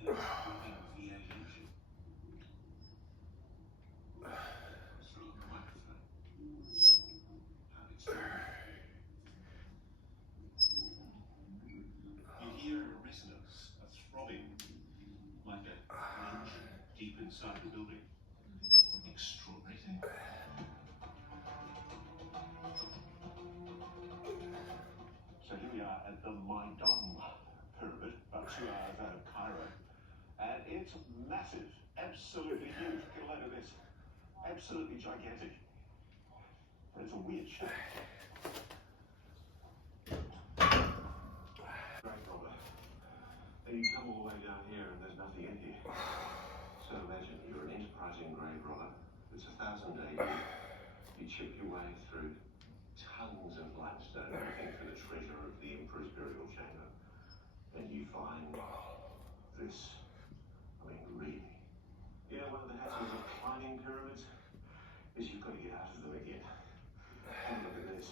in a screaming V8 engine. Through a microphone. How extraordinary. You hear a resonance, a throbbing, like an engine deep inside the building. Extraordinary thing. So here we are at the Maidan pyramid, about 2 hours out of Cairo. And it's massive, absolutely huge. Get a load of this. Absolutely gigantic. But it's a weird shape. Great roller. Then you come all the way down here and there's nothing in here. So imagine you're an enterprising grave roller. It's 1,000 AD. You chip your way through tons of limestone looking for the treasure of the emperor's burial chamber. And you find this. I mean, really. You know, one of the hassles of climbing pyramids is you've got to get out of them again. Have a look at this.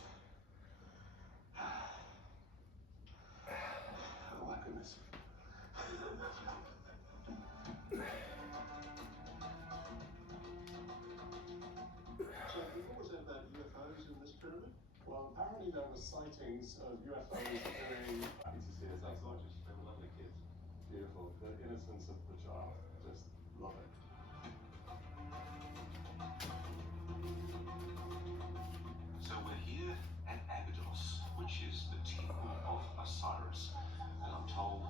Oh my goodness. So you've always heard about UFOs in this pyramid? Well, apparently there were sightings of UFOs during... Happy to see it. That's gorgeous. They were lovely kids. Beautiful. The innocence of the child. Just love it. So we're here at Abydos, which is the temple of Osiris. And I'm told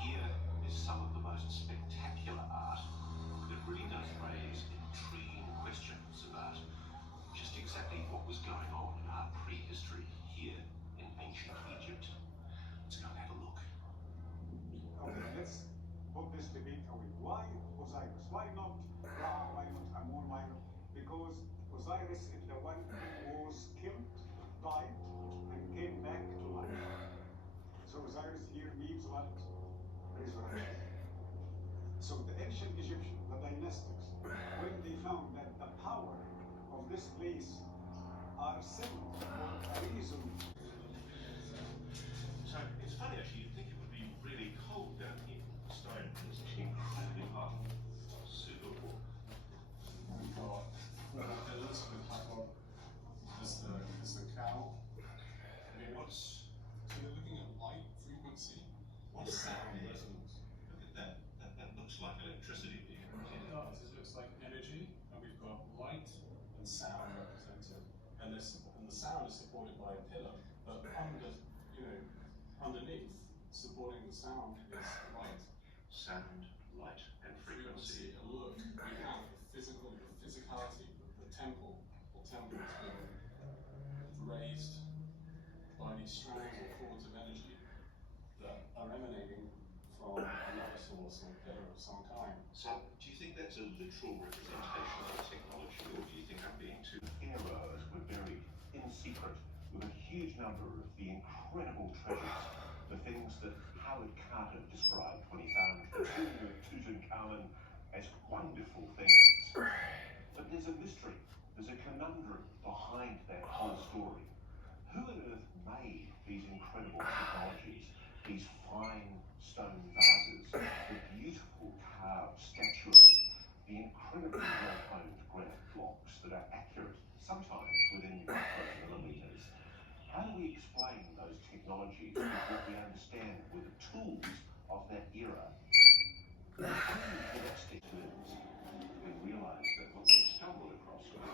here is some of the most spectacular art that really does raise intriguing questions about just exactly what was going on in our prehistory here in ancient Egypt. Let's go and have a look. Okay, let's put this debate away. Why Osiris? Why not Ra? Why not Amun? Why not? Because Osiris is the one who was killed, died, and came back to life. So Osiris here means what? Resurrection. So the ancient Egyptians, the dynastics, when they found that the power of this place are sent for a reason. So it's funny actually, you'd think it would be really cold down here. Stone is actually incredibly hot. Super warm. We've got pillars with platform. This is the cow. I mean, so you're looking at light frequency, what's sound resonance? Look at that. That looks like electricity being emitted. It does. It looks like energy, and we've got light and sound represented. And the sound is supported by a pillar, but underneath, supporting the sound is light. Sound, light, and frequency. And look, we have the physicality, the temple has been raised by these strands or cords of energy that are emanating from another source or pillar of some kind. So, do you think that's a literal representation of technology, or do you think I'm being too... Pharaohs were buried in secret with a huge number of the incredible treasures, the things that Howard Carter described when he found the tomb of Tutankhamun as wonderful things. But there's a mystery, there's a conundrum behind that whole story. Who on earth made these incredible technologies, these fine stone vases, the beautiful carved statuary, the incredibly well-honed granite blocks that are accurate, sometimes within micromillimeters? How do we explain those technologies with what we understand were the tools of that era? In domestic terms, we realised that what they stumbled across was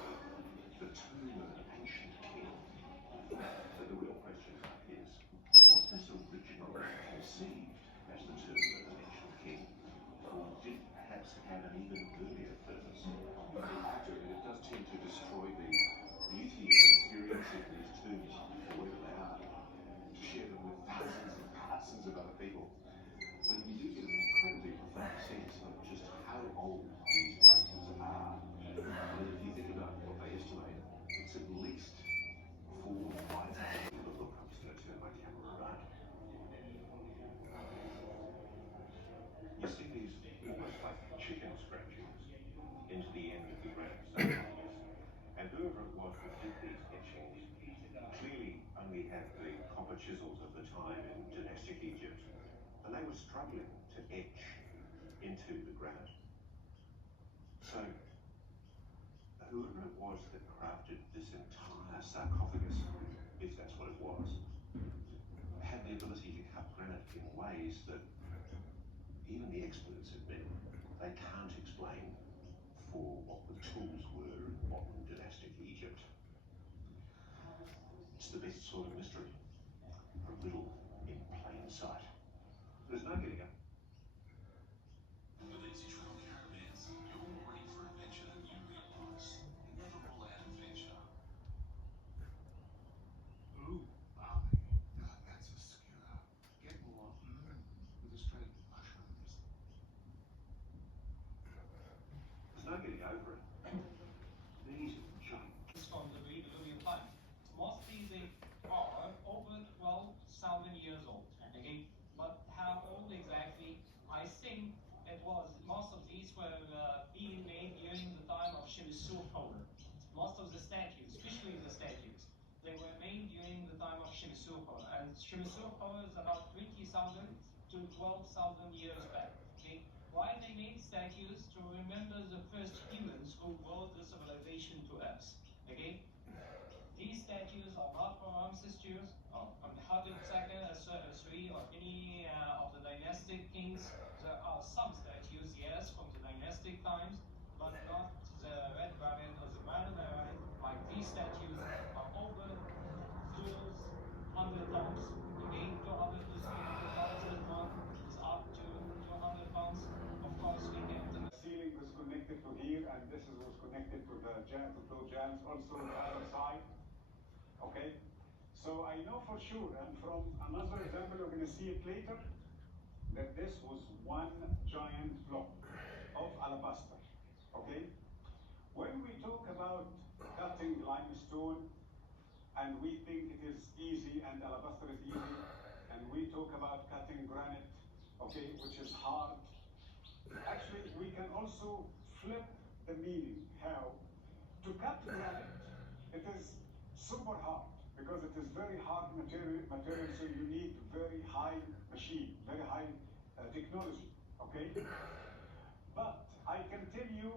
the tomb of an ancient king. So the real question is, was this originally conceived as the tomb of an ancient king, or did it perhaps have an even earlier purpose? Actually, it does tend to destroy the beauty and experience of these tombs, wherever they are, to share them with thousands of other people. But you do get an incredibly profound sense of just how old these places are. And if you think about what they estimate, it's at least 4,000 to 5,000. Look, I'm just going to turn my camera around. You see these almost like chicken scratchings into the end of the granite sarcophagus. And whoever it was that did these etchings clearly only had the copper chisels of the time in dynastic Egypt. And they were struggling to etch into the granite. So, whoever it was that crafted this entire sarcophagus, if that's what it was, had the ability to cut granite in ways that even the experts admit they can't explain for what the tools were in modern dynastic Egypt. It's the best sort of mystery, a riddle in plain sight. There's no getting up. With these trail caravans, you're ready for adventure that you realise never rule out adventure. Ooh, barley. That's a skewer. Get more with Australian mushrooms. There's no getting over it. These are giant. From the Diluvian time. Mostly they are over 12,000 years old. Okay, but how old exactly? I think it was most of these were being made during the time of Shimisuhower. Most of the statues, especially the statues, they were made during the time of Shimisuhower, and Shimisuhower is about 20,000 to 12,000 years back. Okay, why they made statues? To remember the first humans who brought the civilization to us. Okay, these statues are not for ancestors on Hattup II or any of the dynastic kings. There are some statues, yes, from the dynastic times, but not the red baron or the Marmara. Like these statues are over 200 tons. Okay, 200 to 300 tons. This one is up to 200 tons. Of course, we can. The ceiling was connected to here, and this was connected to the flow jams, also on the other side. Okay, so I know for sure, and from another example, you're going to see it later, that this was one giant block of alabaster. Okay, when we talk about cutting limestone, and we think it is easy and alabaster is easy, and we talk about cutting granite, okay, which is hard. Actually, we can also flip the meaning. How? To cut granite, it is super hard because it is very hard material, so you need very high machine, very high technology, okay? But I can tell you,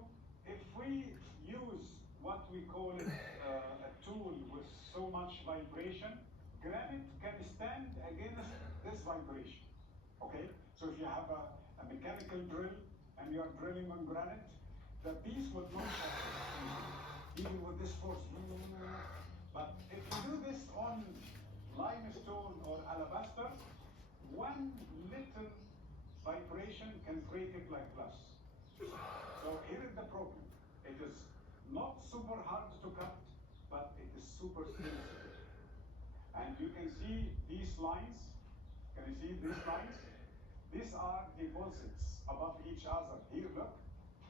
if we use what we call it a tool with so much vibration, granite can stand against this vibration, okay? So if you have a mechanical drill and you are drilling on granite, the piece would not even with this force. But if you do this on limestone or alabaster, one little vibration can break it like glass. So here is the problem. It is not super hard to cut, but it is super sensitive. And you can see these lines. Can you see these lines? These are deposits above each other. Here, look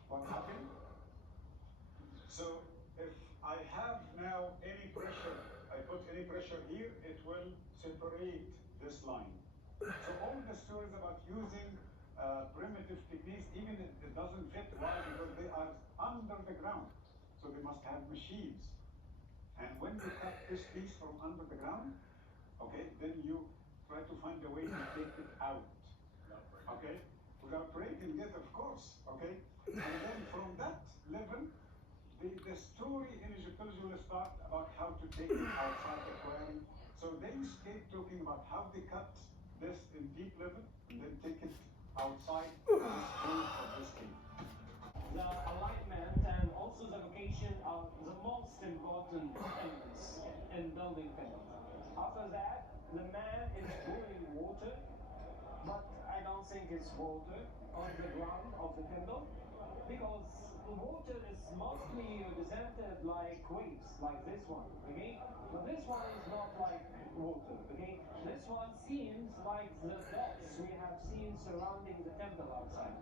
what happened. So if I have now any pressure, I put any pressure here, it will separate this line. So all the stories about using primitive techniques, even if it doesn't fit, why? Because they are under the ground. So they must have machines. And when you cut this piece from under the ground, okay, then you try to find a way to take it out. Okay? Without breaking it, of course. Okay? And then from that level, the story in Egyptology will start about how to take it outside the quarry. So they keep talking about how they cut this in deep level and then take it outside this cave or this cave. The alignment and also the location are the most important elements in building temples. After that, the man is pouring water, but I don't think it's water on the ground of the temple, because the water is mostly represented like waves, like this one, okay? But this one is not like water, okay? This one seems like the dots we have seen surrounding the temple outside.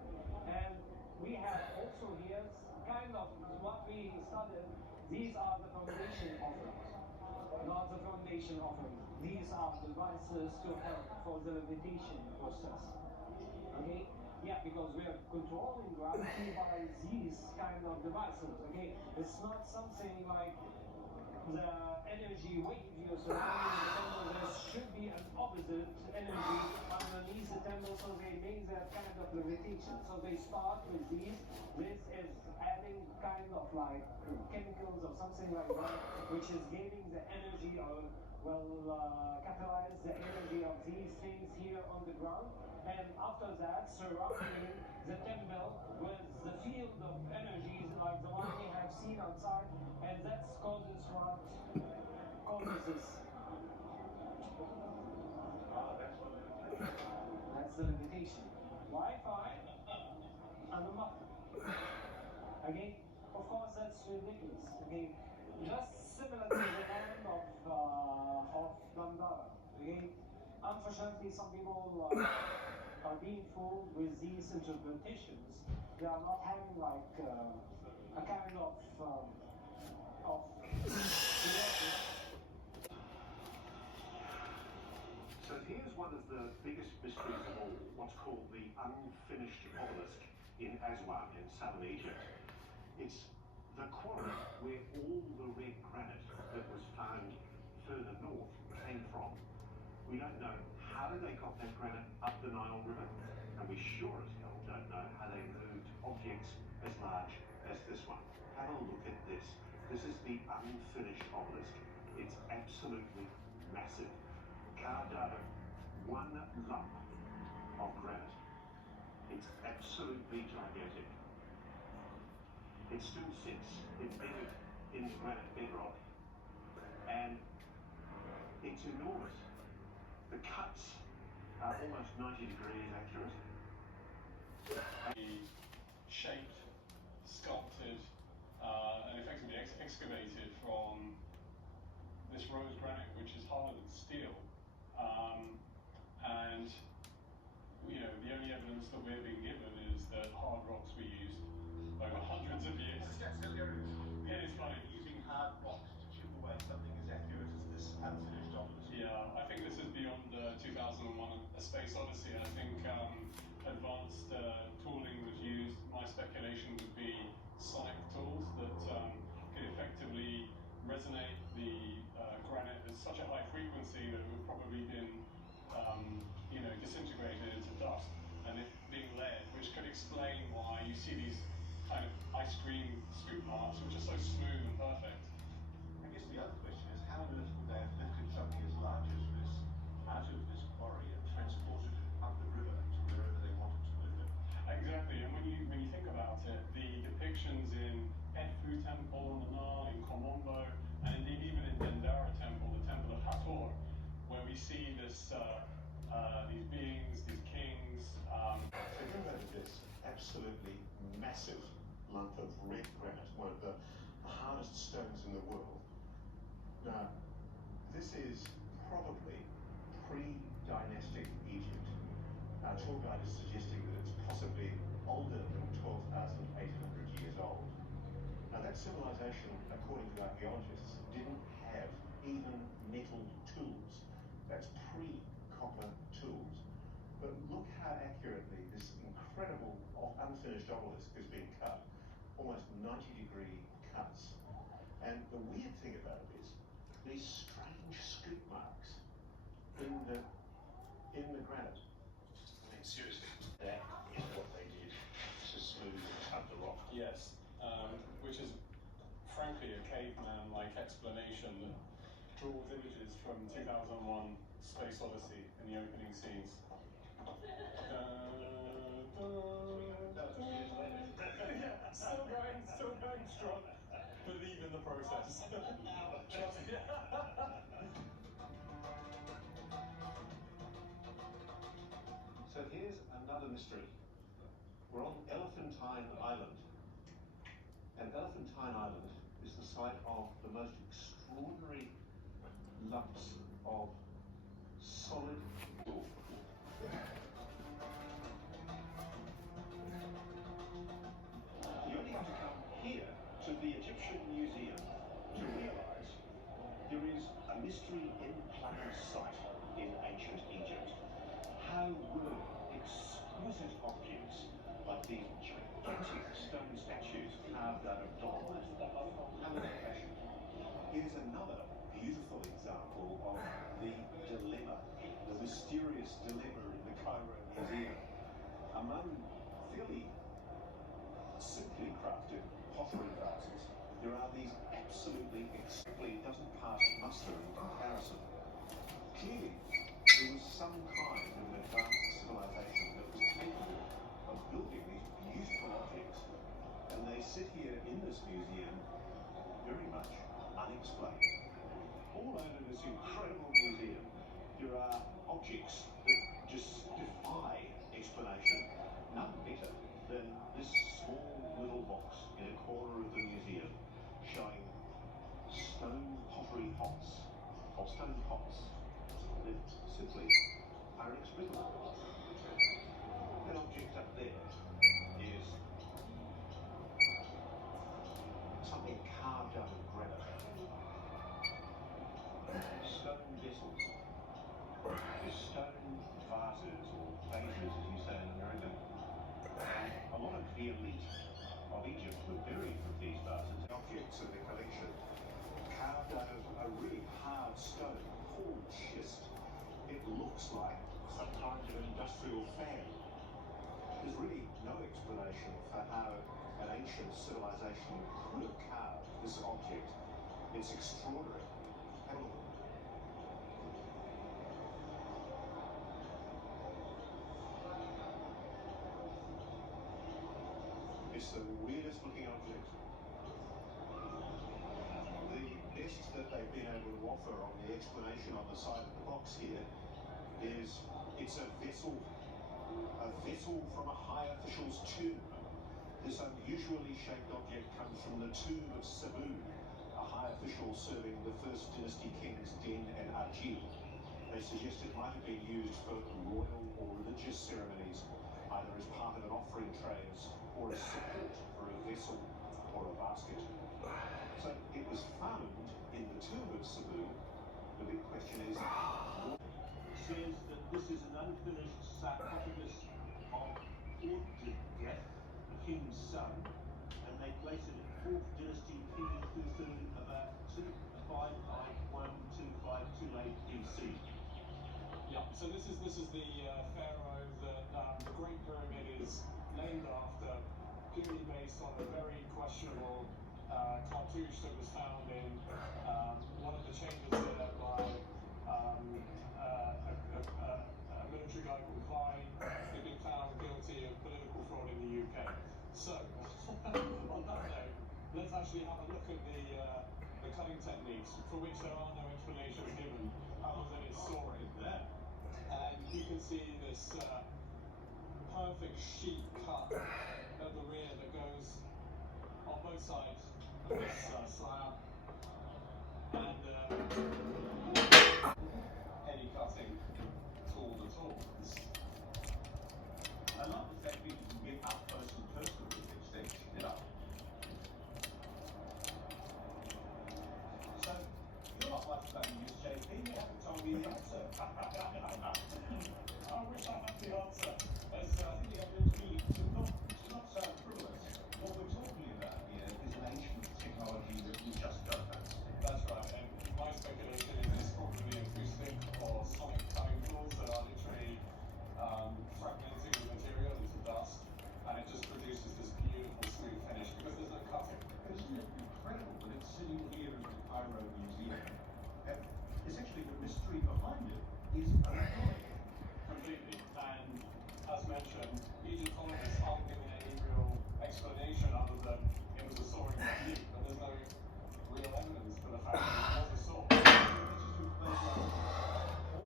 And we have also here kind of what we studied. These are the foundation offerings, not the foundation offerings. These are devices to help for the levitation process. Okay? Yeah, because we are controlling gravity by these kind of devices. Okay? It's not something like the energy wave you're surrounding the temple. There should be an opposite energy underneath the temple also they make that kind of limitation. So they start with these. This is adding kind of like chemicals or something like that, which is giving the energy or catalyze the energy of these things here on the ground. And after that, surrounding the temple with the field of energies like the one we have seen outside, and that causes what causes this. That's the limitation. Wi-Fi and the muffler. Again, of course, that's ridiculous. Again, just similar to the land of Gandhara. Again, unfortunately, some people are being fooled with these interpretations. They are not having like a kind of So here's one of the biggest mysteries of all, what's called the unfinished obelisk in Aswan in southern Egypt. It's the quarry where all the red granite that was found further north came from. We don't know how they got that granite up the Nile River, and we sure as hell don't know how they moved objects as large as this one. Have a look at this. This is the unfinished obelisk. It's absolutely massive. Carved out of one lump of granite. It's absolutely gigantic. It still sits embedded in the granite bedrock, and it's enormous. The cuts are almost 90 degrees accurate. Shaped, sculpted, and effectively excavated from this rose granite, which is harder than steel. And you know, the only evidence that we're being given is that hard rocks were used over hundreds of years. It is funny. Using hard rocks to chip away something as accurate as this unfinished obelisk. Yeah, I think this is beyond 2001: A Space Odyssey. I think advanced tooling was used. My speculation would be sonic tools that could effectively resonate the granite at such a high frequency that it would probably been disintegrated into dust, and it being lead, which could explain why you see these kind of ice cream scoop marks, which are so smooth and perfect. I guess the other question is, how on earth would they have lifted something as large as this out of this quarry and transported it up the river to wherever they wanted to move it? Exactly, and when you think about it, the depictions in Edfu Temple on the Nile, in Komombo, and indeed even in Dendera Temple, the Temple of Hathor, where we see this these beings, these kings. So think about this absolutely massive lump of red granite, one of the hardest stones in the world. Now, this is probably pre-dynastic Egypt. Our tour guide is suggesting that it's possibly older than 12,800 years old. Now, that civilization, according to archaeologists, didn't have even metal tools. That's pre-copper tools. But look how accurately this incredible unfinished obelisk has been cut. Almost 90-degree cuts. And the weird thing about it is these strange scoop marks in the granite. I mean, seriously, that is what they did to smooth and cut the rock. Yes, which is frankly a caveman-like explanation that draws images from 2001: Space Odyssey in the opening scenes. Yeah, still going strong. Believe in the process. Trust me. So here's another mystery. We're on Elephantine Island. And Elephantine Island is the site of the most extraordinary lumps of solid wool. You only have to come here to the Egyptian Museum to realize there is a mystery in plain sight in ancient Egypt. How were exquisite objects like these gigantic stone statues carved out of dolomite? How were they fashioned? Here's another beautiful example of the dilemma, the mysterious dilemma in the Cairo Museum. museum. Among fairly simply crafted pottery vases, there are these absolutely doesn't pass muster in comparison. Clearly, there was some kind of an advanced civilization that was capable of building these beautiful objects, and they sit here in this museum very much unexplained. All over this incredible museum, there are objects that just defy explanation. None better than this small little box in a corner of the museum showing stone pottery pots, or stone pots, that simply are inexplicable. That object up there is something carved out of granite. Stone vessels. They're stone vases, or vases as you say in America. And a lot of the elite of Egypt were buried with these vases. Objects in the collection carved out of a really hard stone called schist. It looks like some kind of industrial fan. There's really no explanation for how an ancient civilization could have carved this object. It's extraordinary. Have a look. It's the weirdest looking object. The best that they've been able to offer on the explanation on the side of the box here is it's a vessel from a high official's tomb. This unusually shaped object comes from the tomb of Sabu, a high official serving the First Dynasty kings Din and Ajil. They suggest it might have been used for royal or religious ceremonies, either as part of an offering trays or as support for a vessel or a basket. So it was found in the tomb of Sabu. The big question is, says that this is an unfinished sarcophagus of Death, the king's son, and they place it at 4th dynasty King Khufu about 551-2528 BC. Yeah, so this is the pharaoh that the Great Pyramid is named after, purely based on a very questionable cartouche that was found in one of the chambers there by a military guy called Vi, who'd been found guilty of political fraud in the UK. So, on that note, let's actually have a look at the cutting techniques, for which there are no explanations given, other than it's sawing there. And you can see this perfect sheet cut at the rear that goes on both sides of this slab. And heavy cutting